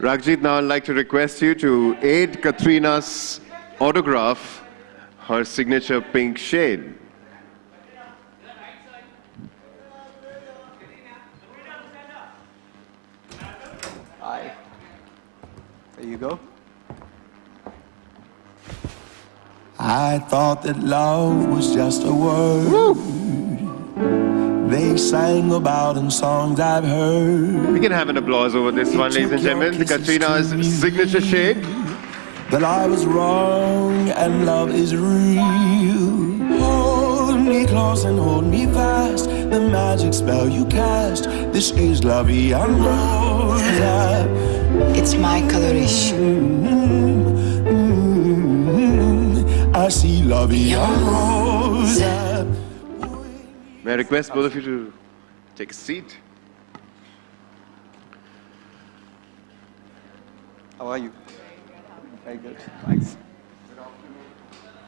Ragjit, now I'd like to request you to aid Katrina's autograph, her signature pink shade. Hi. There you go. I thought that love was just a word. They sang about in songs I've heard. We can have an applause over this one, ladies and gentlemen. Katrina's signature shade. But I was wrong and love is real. Hold me close and hold me fast. The magic spell you cast. This is La Vie en Rose. It's my coloration. I see La Vie en Rose. May I request both of you to take a seat? How are you? Very good. Thanks.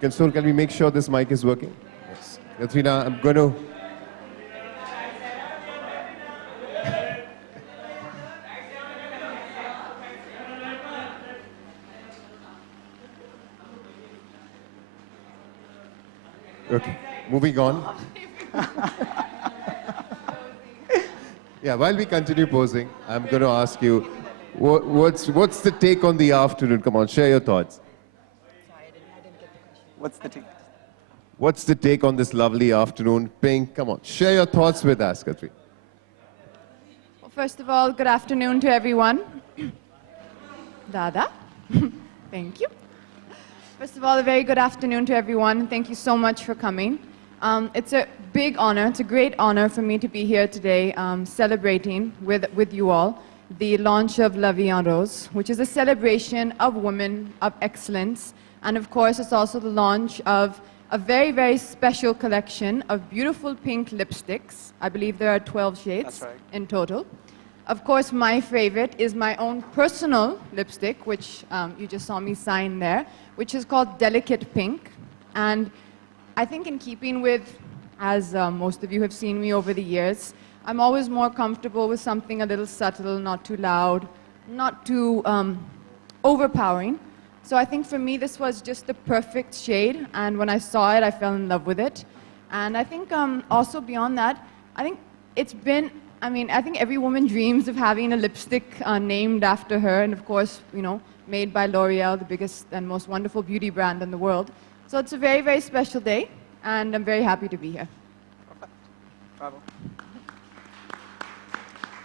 Console, can we make sure this mic is working? Yes. Katrina, I'm going to... Okay, moving on. Yeah, while we continue posing, I'm going to ask you, what's the take on the afternoon? Come on, share your thoughts. Sorry, I didn't get the question. What's the take? What's the take on this lovely afternoon? Pink, come on, share your thoughts with us, Katrina. Well, first of all, good afternoon to everyone. Dada, thank you. First of all, a very good afternoon to everyone. Thank you so much for coming. It's a big honor, it's a great honor for me to be here today celebrating with you all the launch of La Vie en Rose, which is a celebration of women, of excellence. And of course, it's also the launch of a very, very special collection of beautiful pink lipsticks. I believe there are 12 shades in total. Of course, my favorite is my own personal lipstick, which you just saw me sign there, which is called Delicate Pink. And I think in keeping with, as most of you have seen me over the years, I'm always more comfortable with something a little subtle, not too loud, not too overpowering. So I think for me, this was just the perfect shade. And when I saw it, I fell in love with it. And I think also beyond that, I think it's been, I think every woman dreams of having a lipstick named after her. And of course, you know, made by L'Oreal, the biggest and most wonderful beauty brand in the world. So it's a very, very special day, and I'm very happy to be here. Perfect. Bravo.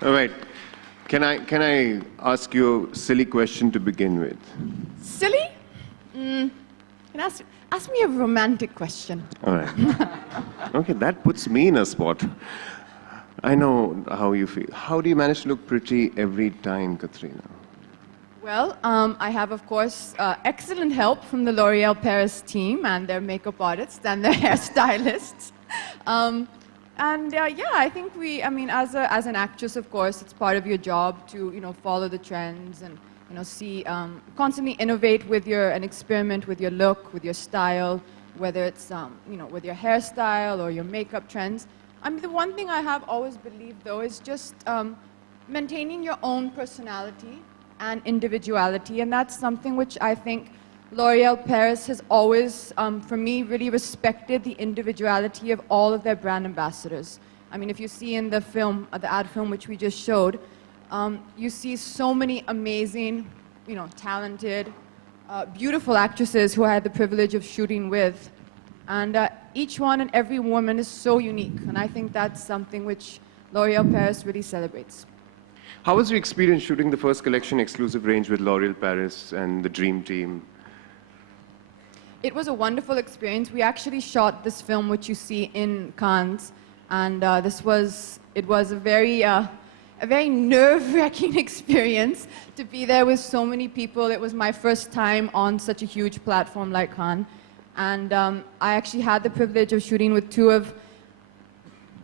All right. Can I ask you a silly question to begin with? Silly? Can ask me a romantic question. All right. Okay, that puts me in a spot. I know how you feel. How do you manage to look pretty every time, Katrina? Well, I have, of course, excellent help from the L'Oreal Paris team and their makeup artists and their hairstylists. Yeah, I think as an actress, of course, it's part of your job to, you know, follow the trends and, you know, see, constantly innovate with and experiment with your look, with your style, whether it's, you know, with your hairstyle or your makeup trends. The one thing I have always believed, though, is just maintaining your own personality and individuality, and that's something which I think L'Oreal Paris has always, for me, really respected the individuality of all of their brand ambassadors. I mean, if you see in the film, the ad film which we just showed, you see so many amazing, you know, talented, beautiful actresses who I had the privilege of shooting with. And each one and every woman is so unique, and I think that's something which L'Oreal Paris really celebrates. How was your experience shooting the first collection exclusive range with L'Oreal Paris and the Dream Team? It was a wonderful experience. We actually shot this film, which you see in Cannes, and it was a very nerve-wracking experience to be there with so many people. It was my first time on such a huge platform like Cannes, and I actually had the privilege of shooting with two of,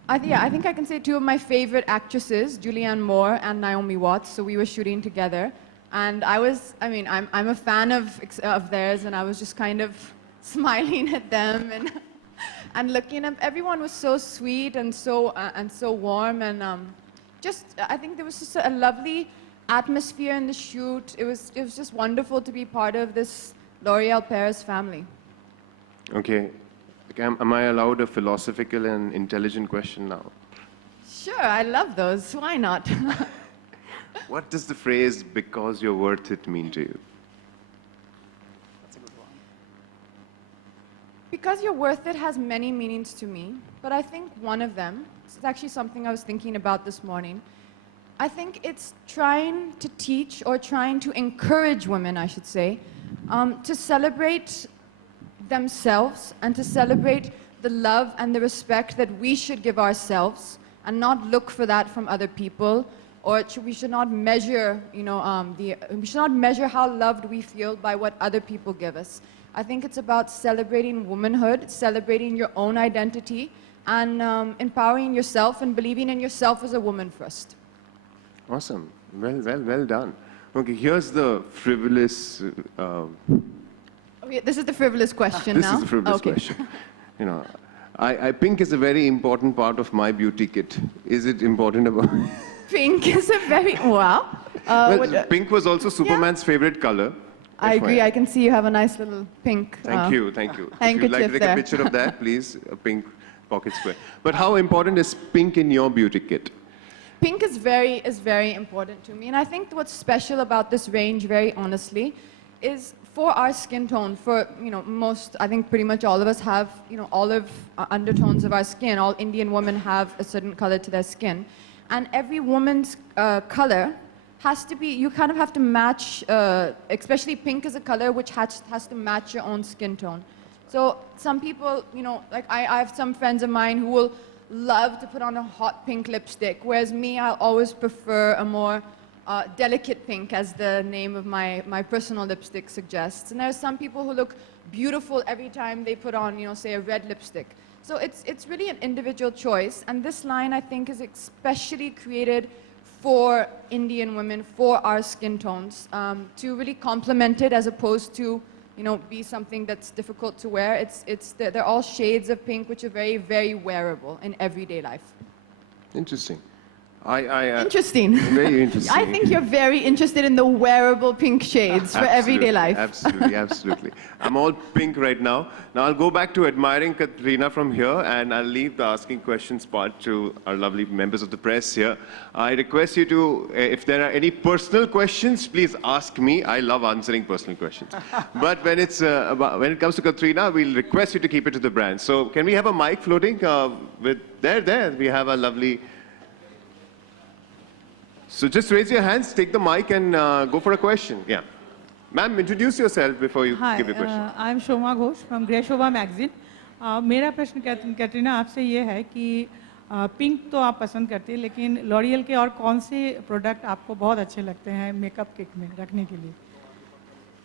I think I can say two of my favorite actresses, Julianne Moore and Naomi Watts. So we were shooting together. And I'm a fan of theirs, and I was just kind of smiling at them and looking up. Everyone was so sweet and so warm, and I think there was just a lovely atmosphere in the shoot, it was just wonderful to be part of this L'Oreal Paris family. Okay. Am I allowed a philosophical and intelligent question now? Sure, I love those. Why not? What does the phrase "because you're worth it" mean to you? That's a good one. Because you're worth it has many meanings to me, but I think one of them, this is actually something I was thinking about this morning. I think it's trying to teach or trying to encourage women, I should say, to celebrate themselves and to celebrate the love and the respect that we should give ourselves and not look for that from other people, or we should not measure, we should not measure how loved we feel by what other people give us. I think it's about celebrating womanhood, celebrating your own identity, and empowering yourself and believing in yourself as a woman first. Awesome. Well done. Okay, here's the frivolous. Okay, this is the frivolous question This now. is the frivolous Okay. question. You know, pink is a very important part of my beauty kit. Is it important about? Pink is a very wow. Well, pink was also Superman's favorite color. I agree. FYI. I can see you have a nice little pink. Thank you. If you'd like to handkerchief take there. a picture of that, please, a pink pocket square. But how important is pink in your beauty kit? Pink is very important to me, and I think what's special about this range, very honestly, is for our skin tone. For most, I think pretty much all of us have olive undertones of our skin. All Indian women have a certain color to their skin, and every woman's color has to be. You kind of have to match. Especially pink is a color which has to match your own skin tone. So some people, like I have some friends of mine who will love to put on a hot pink lipstick, whereas me, I'll always prefer a more delicate pink, as the name of my personal lipstick suggests. And there are some people who look beautiful every time they put on, say a red lipstick. So it's really an individual choice. And this line, I think, is especially created for Indian women, for our skin tones, to really complement it as opposed to be something that's difficult to wear. They're all shades of pink which are very, very wearable in everyday life. Interesting. Interesting. Very interesting. I think you're very interested in the wearable pink shades for everyday life. Absolutely. I'm all pink right now. Now I'll go back to admiring Katrina from here, and I'll leave the asking questions part to our lovely members of the press here. I request you to, if there are any personal questions, please ask me. I love answering personal questions. But when it comes to Katrina, we'll request you to keep it to the brand. So can we have a mic floating? There. We have a lovely. So just raise your hands, take the mic, and go for a question. Yeah. Ma'am, introduce yourself before you give your question. I am Shoma Ghosh from grey Shobha magazine. मेरा प्रश्न कैटरीना आपसे ये है कि pink तो आप पसंद करती है, लेकिन लॉरियल के और कौन से प्रोडक्ट आपको बहुत अच्छे लगते हैं मेकअप किट में रखने के लिए,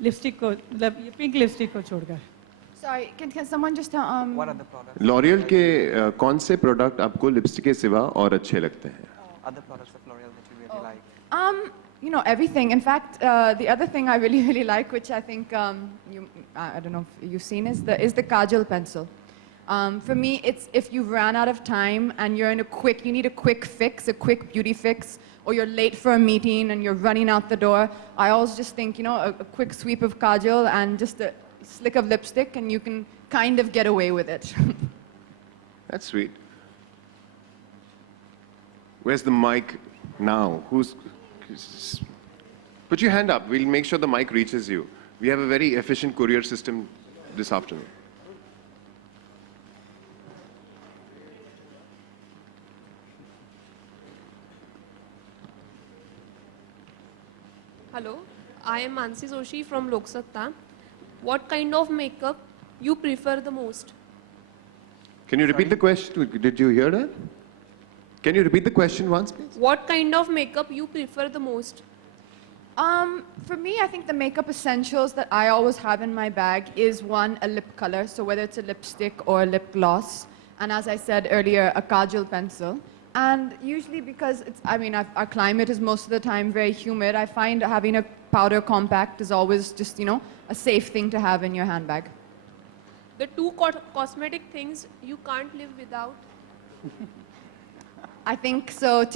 लिपस्टिक को, मतलब ये पिंक लिपस्टिक को छोड़कर? Sorry, can someone just What are the products? L'Oréal के कौन से प्रोडक्ट आपको लिपस्टिक के सिवा और अच्छे लगते हैं? Other products of L'Oreal that you really like? Everything. In fact, the other thing I really, really like, which I think I don't know if you've seen, is the kajal pencil. For me, it's if you've ran out of time and you need a quick fix, a quick beauty fix, or you're late for a meeting and you're running out the door, I always just think, a quick sweep of kajal and just a slick of lipstick, and you can kind of get away with it. That's sweet. Where's the mic now? Put your hand up. We'll make sure the mic reaches you. We have a very efficient courier system this afternoon. Hello, I am Mansi Joshi from Lok Satta. What kind of makeup you prefer the most? Can you repeat the question? Did you hear that? Can you repeat the question once, please? What kind of makeup you prefer the most? For me, I think the makeup essentials that I always have in my bag is one, a lip color, so whether it's a lipstick or a lip gloss, and as I said earlier, a kajal pencil. And usually because our climate is most of the time very humid, I find having a powder compact is always just, a safe thing to have in your handbag. The two cosmetic things you can't live without? I think so.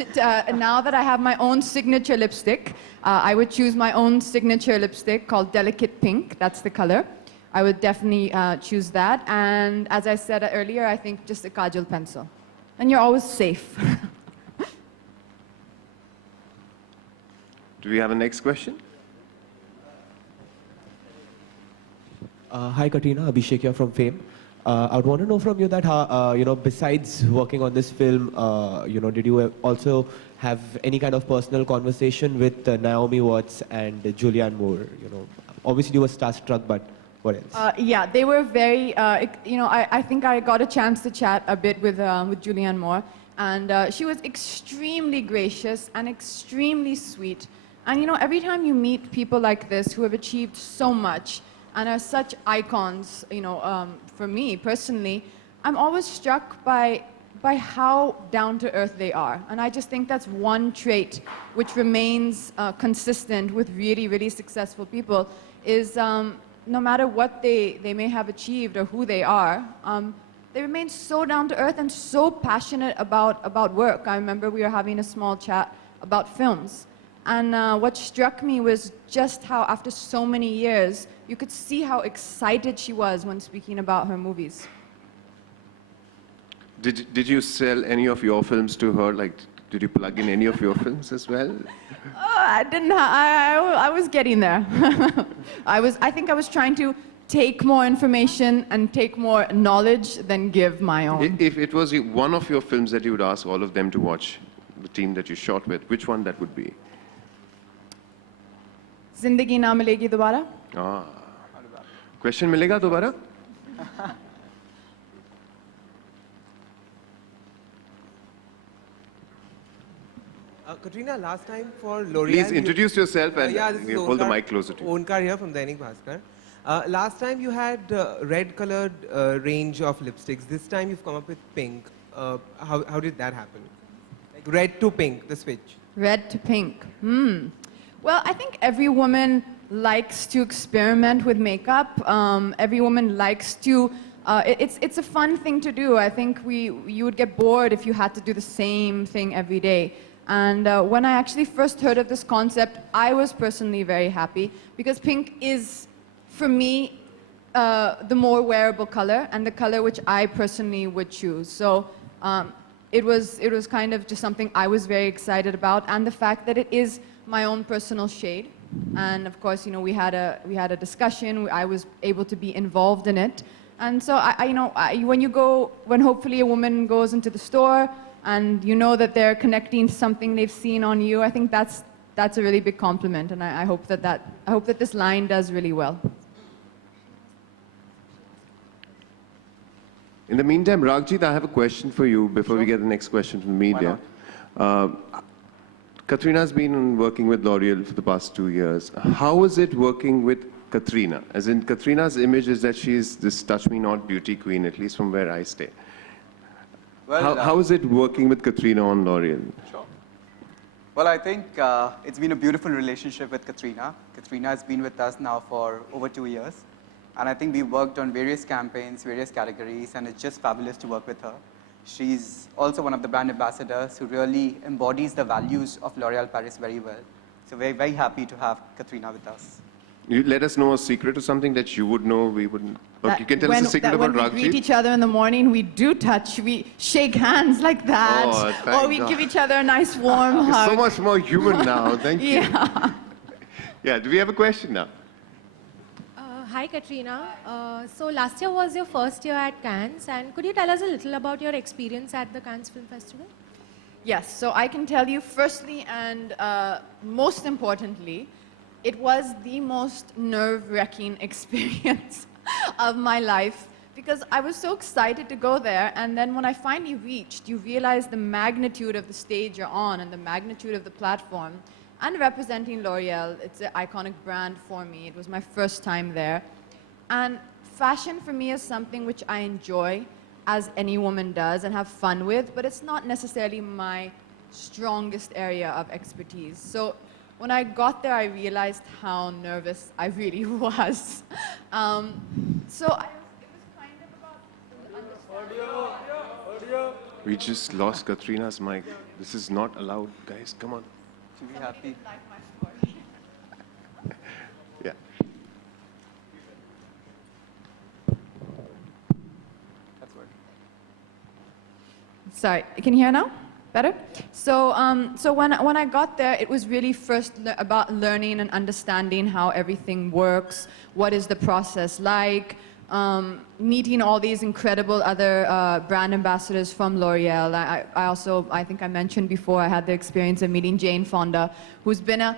Now that I have my own signature lipstick, I would choose my own signature lipstick called Delicate Pink. That's the color. I would definitely choose that. And as I said earlier, I think just a kajal pencil. And you're always safe. Do we have a next question? Hi, Katrina. Abhishek here from Fame. I would want to know from you that, besides working on this film, did you also have any kind of personal conversation with Naomi Watts and Julianne Moore? Obviously you were starstruck, but what else? Yeah, they were very, I think I got a chance to chat a bit with Julianne Moore. And she was extremely gracious and extremely sweet. And every time you meet people like this who have achieved so much and are such icons, for me personally, I'm always struck by how down to earth they are. And I just think that's one trait which remains consistent with really, really successful people is no matter what they may have achieved or who they are, they remain so down to earth and so passionate about work. I remember we were having a small chat about films. And what struck me was just how, after so many years, you could see how excited she was when speaking about her movies. Did you sell any of your films to her? Like, did you plug in any of your films as well? Oh, I didn't. I was getting there. I think I was trying to take more information and take more knowledge than give my own. If it was one of your films that you would ask all of them to watch, the team that you shot with, which one that would be? Zindagi Na Milegi Dobara? Ah. Question milega dobara? Katrina, last time for L'Oreal... Please introduce yourself and this is hold the mic closer to you. Onkar here from Dainik Bhaskar. Last time you had red-colored range of lipsticks. This time you've come up with pink. How did that happen? Like red to pink, the switch. Red to pink. Well, I think every woman likes to experiment with makeup. Every woman likes to... it's a fun thing to do. I think you would get bored if you had to do the same thing every day. And when I actually first heard of this concept, I was personally very happy because pink is, for me, the more wearable color and the color which I personally would choose. So it was kind of just something I was very excited about, and the fact that it is my own personal shade. And of course, we had a discussion. I was able to be involved in it. And so when hopefully a woman goes into the store and you know that they're connecting to something they've seen on you, I think that's a really big compliment, and I hope that this line does really well. In the meantime, Raghjit, I have a question for you before we get the next question from the media. Katrina's been working with L'Oreal for the past 2 years. How is it working with Katrina? As in, Katrina's image is that she's this touch-me-not beauty queen, at least from where I stay. Well, how is it working with Katrina on L'Oreal? Sure. Well, I think it's been a beautiful relationship with Katrina. Katrina has been with us now for over 2 years. And I think we've worked on various campaigns, various categories, and it's just fabulous to work with her. She's also one of the brand ambassadors who really embodies the values of L'Oréal Paris very well. So we're very happy to have Katrina with us. You let us know a secret or something that you would know we wouldn't. You can tell us a secret about When we greet Raghjit? each other in the morning, we do touch, we shake hands like that, Oh, thank or we God. give each other a nice warm It's hug. so much more human now. Thank you. Yeah. Yeah, do we have a question now? Hi Katrina. So last year was your first year at Cannes, and could you tell us a little about your experience at the Cannes Film Festival? Yes, so I can tell you firstly and most importantly, it was the most nerve-wracking experience of my life because I was so excited to go there, and then when I finally reached, you realize the magnitude of the stage you're on and the magnitude of the platform. And representing L'Oreal, it's an iconic brand for me. It was my first time there. And fashion for me is something which I enjoy, as any woman does, and have fun with, but it's not necessarily my strongest area of expertise. So when I got there, I realized how nervous I really was. It was kind of about understanding. We just lost Katrina's mic. This is not allowed, guys. Come on. To be happy. Yeah. That's what. Sorry, can you hear now? Better? So, so when I got there, it was really first about learning and understanding how everything works, what is the process like, meeting all these incredible other brand ambassadors from L'Oreal. I think I mentioned before, I had the experience of meeting Jane Fonda, who's been a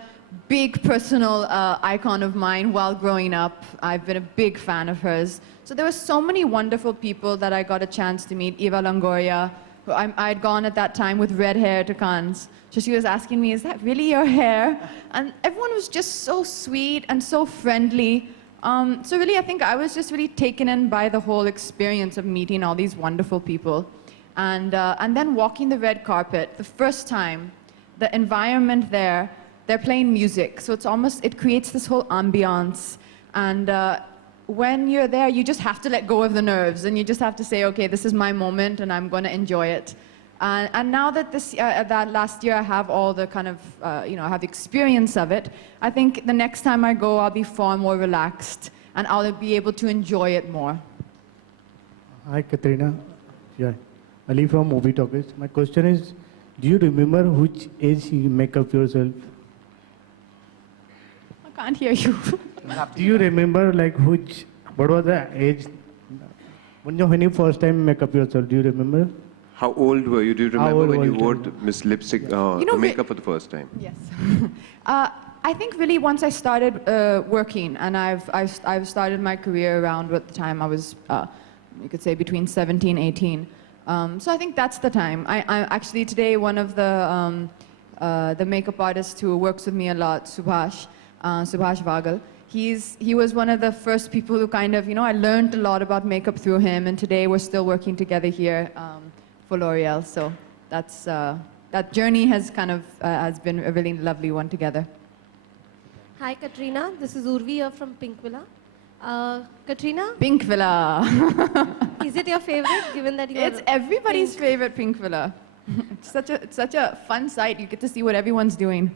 big personal icon of mine while growing up. I've been a big fan of hers. So there were so many wonderful people that I got a chance to meet. Eva Longoria, who I'd gone at that time with red hair to Cannes. So she was asking me, is that really your hair? And everyone was just so sweet and so friendly. So really, I think I was just really taken in by the whole experience of meeting all these wonderful people. And then walking the red carpet, the first time, the environment there, they're playing music. So it's almost, it creates this whole ambiance. And when you're there, you just have to let go of the nerves and you just have to say, okay, this is my moment and I'm going to enjoy it. And now that that last year I have all the kind of, I have the experience of it, I think the next time I go, I'll be far more relaxed and I'll be able to enjoy it more. Hi, Katrina. Yeah, Ali from Movie Talkers. My question is, do you remember which age you make up yourself? I can't hear you. Do you remember like what was the age when you first time make up yourself? Do you remember? How old were you? Do you How remember old when were you you? wore Miss Lipstick, the makeup for the first time? Yes. I think really once I started working, and I've started my career around what the time I was, you could say between 17, 18. So I think that's the time. I actually today one of the makeup artists who works with me a lot, Subhash Vagal. He was one of the first people who kind of, I learned a lot about makeup through him, and today we're still working together here for L'Oreal. So that's that journey has kind of has been a really lovely one together. Hi, Katrina. This is Urvi here from Pink Villa. Katrina, Pink Villa. is it your favorite, given that you It's are everybody's pink? favorite Pink Villa. It's such a fun sight. You get to see what everyone's doing.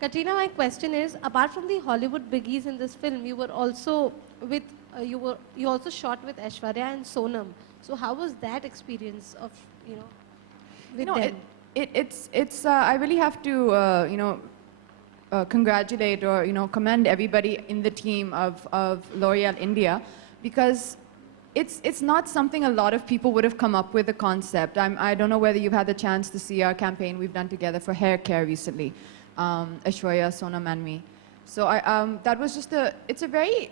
Katrina, my question is, apart from the Hollywood biggies in this film, you were also with, you also shot with Aishwarya and Sonam. So how was that experience of, with them? It's I really have to, congratulate or, commend everybody in the team of L'Oreal India, because it's not something a lot of people would have come up with, the concept. I don't know whether you've had the chance to see our campaign we've done together for hair care recently. Aishwarya, Sonam and me. So that was just it's a very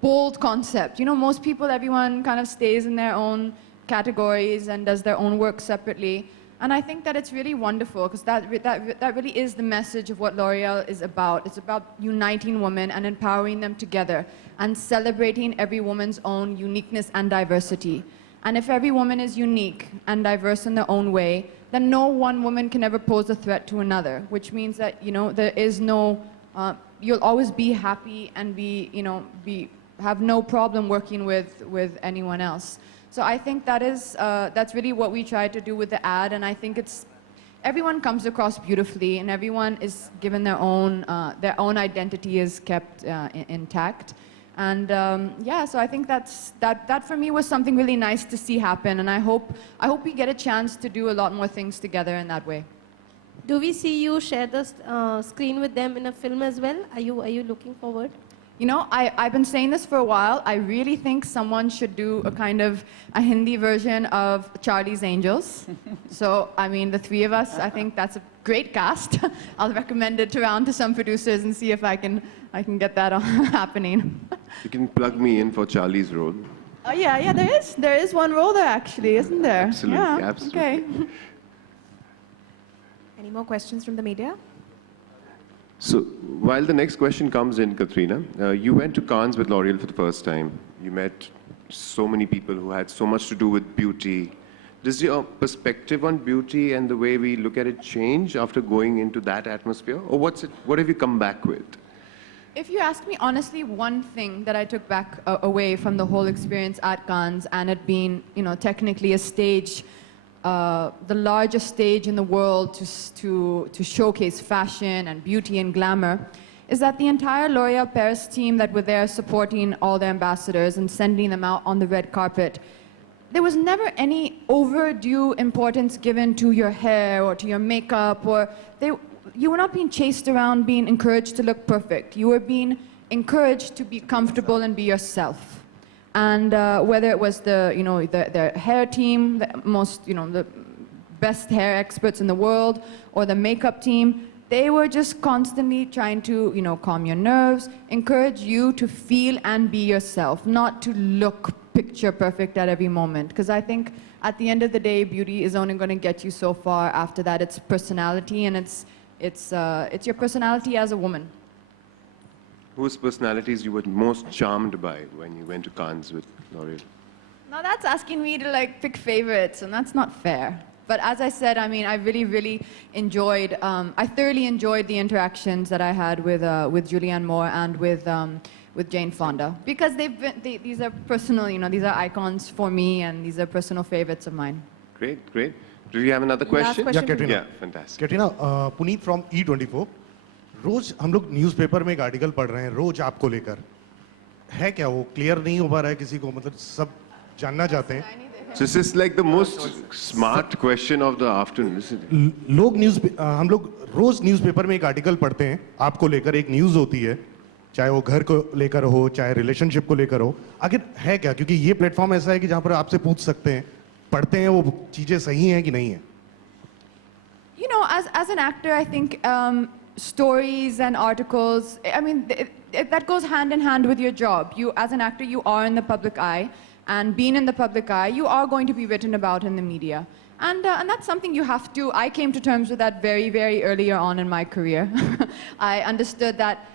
bold concept. Most people, everyone kind of stays in their own categories and does their own work separately. And I think that it's really wonderful because that really is the message of what L'Oreal is about. It's about uniting women and empowering them together and celebrating every woman's own uniqueness and diversity. And if every woman is unique and diverse in their own way, then no one woman can ever pose a threat to another, which means that, there is no, you'll always be happy and have no problem working with anyone else. So I think that's really what we tried to do with the ad, and I think everyone comes across beautifully and everyone is given their own identity is kept intact. And so I think that for me was something really nice to see happen, and I hope we get a chance to do a lot more things together in that way. Do we see you share the screen with them in a film as well? Are you looking forward? I've been saying this for a while. I really think someone should do a kind of a Hindi version of Charlie's Angels. So, the three of us, I think that's a great cast. I'll recommend it around to some producers and see if I can get that happening. You can plug me in for Charlie's role. Oh yeah, there is one role there actually, isn't there? Absolutely, yeah, absolutely. Okay. Any more questions from the media? So while the next question comes in, Katrina, you went to Cannes with L'Oreal for the first time. You met so many people who had so much to do with beauty. Does your perspective on beauty and the way we look at it change after going into that atmosphere? Or what have you come back with? If you ask me honestly, one thing that I took back away from the whole experience at Cannes, and it being, technically a stage the largest stage in the world to showcase fashion and beauty and glamour, is that the entire L'Oréal Paris team that were there supporting all the ambassadors and sending them out on the red carpet, there was never any overdue importance given to your hair or to your makeup, or you were not being chased around being encouraged to look perfect. You were being encouraged to be comfortable and be yourself. And whether it was the hair team, the best hair experts in the world, or the makeup team, they were just constantly trying to, calm your nerves, encourage you to feel and be yourself, not to look picture perfect at every moment. Because I think at the end of the day, beauty is only going to get you so far. After that, it's personality, and it's your personality as a woman. Whose personalities you were most charmed by when you went to Cannes with L'Oréal? Now that's asking me to pick favorites, and that's not fair. But as I said, I mean, I really enjoyed, I thoroughly enjoyed the interactions that I had with Julianne Moore and with Jane Fonda, because these are personal, these are icons for me, and these are personal favorites of mine. Great, great. Do you have another question? question. Yeah, Katrina. Yeah, fantastic. Katrina, Puneet from E24. रोज हम लोग newspaper में एक article पढ़ रहे हैं रोज आपको लेकर, है क्या वो क्लियर नहीं हो पा रहा है किसी को, मतलब सब जानना चाहते हैं. So this is like the most smart question of the afternoon, isn't it? हम लोग रोज न्यूज़पेपर में एक आर्टिकल पढ़ते हैं आपको लेकर, एक न्यूज़ होती है, चाहे वो घर को लेकर हो, चाहे रिलेशनशिप को लेकर हो. आखिर है क्या, क्योंकि ये प्लेटफॉर्म ऐसा है कि जहाँ पर आपसे पूछ सकते हैं, पढ़ते हैं वो चीज़ें सही हैं कि नहीं है. As an actor, I think stories and articles, I mean, that goes hand in hand with your job. You, as an actor, you are in the public eye, and being in the public eye, you are going to be written about in the media. And that's something you have to, I came to terms with that very earlier on in my career. I understood that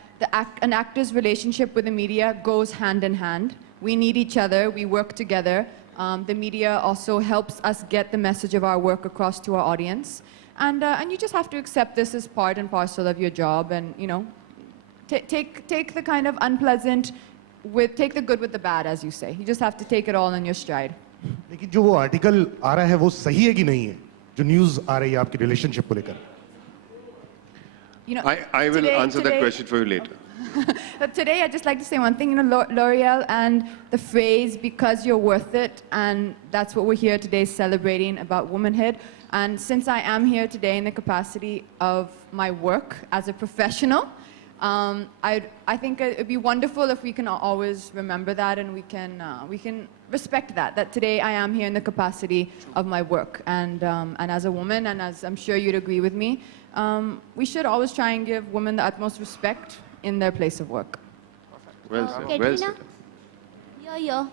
an actor's relationship with the media goes hand in hand. We need each other, we work together. The media also helps us get the message of our work across to our audience. And you just have to accept this as part and parcel of your job, and take the kind of unpleasant take the good with the bad, as you say. You just have to take it all in your stride. लेकिन जो वो article आ रहा है वो सही है कि नहीं है, जो न्यूज़ आ रही है आपकी रिलेशनशिप को लेकर. I will answer that question for you later. But today, I'd just like to say one thing. L'Oreal and the phrase, because you're worth it, and that's what we're here today celebrating about womanhood. And since I am here today in the capacity of my work as a professional, I think it'd be wonderful if we can always remember that, and we can respect that today I am here in the capacity of my work. And as a woman, and as I'm sure you'd agree with me, we should always try and give women the utmost respect in their place of work. Well said. Well Katrina? said. Yeah.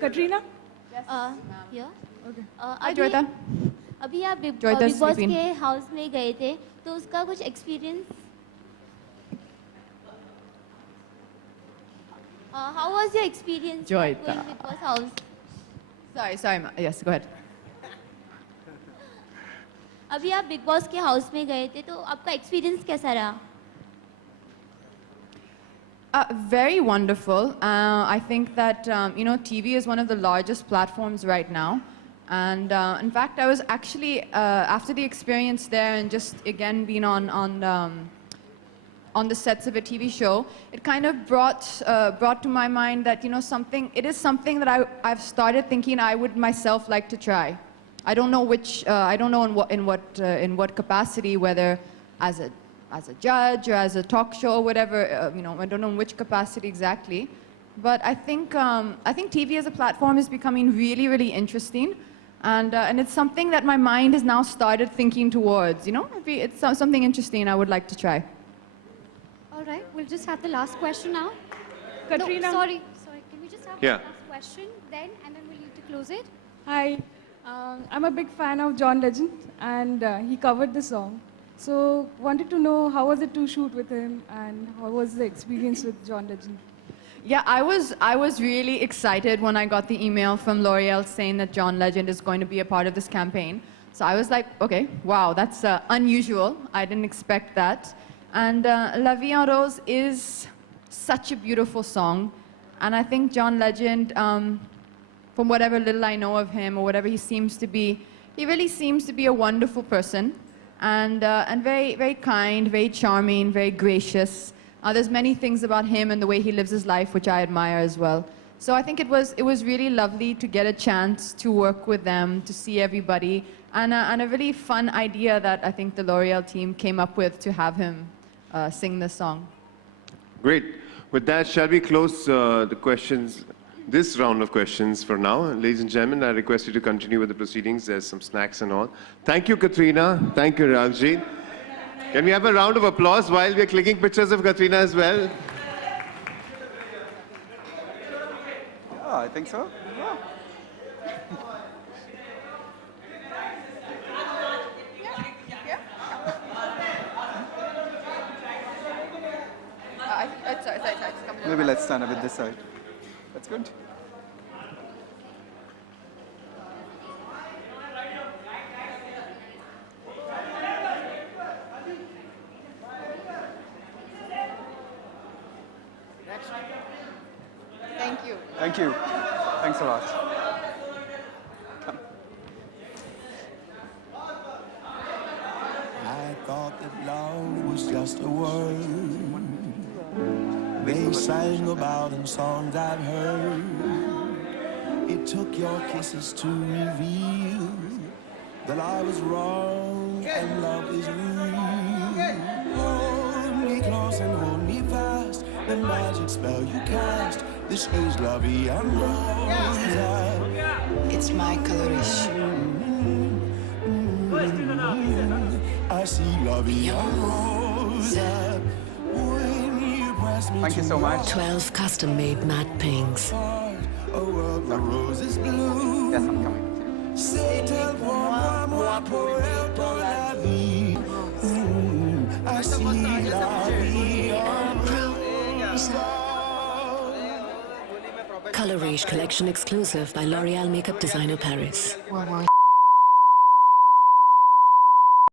Katrina? Yeah. Okay. Hi, Joyita. अभी आप big Joyita's boss sleeping. के house में गए थे, तो उसका कुछ experience, how was your experience Joyita. going Big Boss house? Sorry, yes, go ahead. अभी आप बिग बॉस के हाउस में गए थे, तो आपका एक्सपीरियंस कैसा रहा? Very wonderful. I think that, TV is one of the largest platforms right now. And in fact, I was actually, after the experience there and just again being on the sets of a TV show, it kind of brought to my mind that, it is something that I've started thinking I would myself like to try. I don't know in what capacity, whether as a judge or as a talk show or whatever, I don't know in which capacity exactly. But I think TV as a platform is becoming really interesting. And it's something that my mind has now started thinking towards, it's something interesting I would like to try. All right, we'll just have the last question now. Katrina? No, sorry, can we just have Yeah. the last question then, and then we'll need to close it? Hi, I'm a big fan of John Legend, and he covered the song. So wanted to know how was it to shoot with him, and how was the experience with John Legend? Yeah, I was really excited when I got the email from L'Oréal saying that John Legend is going to be a part of this campaign. So I was like, okay, wow, that's unusual. I didn't expect that. And La Vie en Rose is such a beautiful song. And I think John Legend, from whatever little I know of him or whatever he seems to be, he really seems to be a wonderful person and very, very kind, very charming, very gracious. There's many things about him and the way he lives his life which I admire as well. So I think it was really lovely to get a chance to work with them, to see everybody, and a really fun idea that I think the L'Oreal team came up with to have him sing this song. Great. With that, shall we close the questions, this round of questions for now? Ladies and gentlemen, I request you to continue with the proceedings. There's some snacks and all. Thank you, Katrina. Thank you, Raghjit. Can we have a round of applause while we're clicking pictures of Katrina as well? Yeah, I think so. Yeah. Maybe let's stand a bit this side. That's good. Thank you. Thank you. Thanks a lot. I thought that love was just a word they sang about in songs I've heard. It took your kisses to reveal that I was wrong and love is real. Hold me close and hold me fast, the magic spell you cast. This is La Vie en Rose. It's my coloration. I see La Vie en Rose. When you press me Thank you so much. 12 custom-made matte pinks. a world where roses bloom. Yes, I'm coming. C'est tellement moi pour elle dans la vie. I see la vie en rose. Color Rage collection exclusive by L'Oreal Makeup Designer Paris.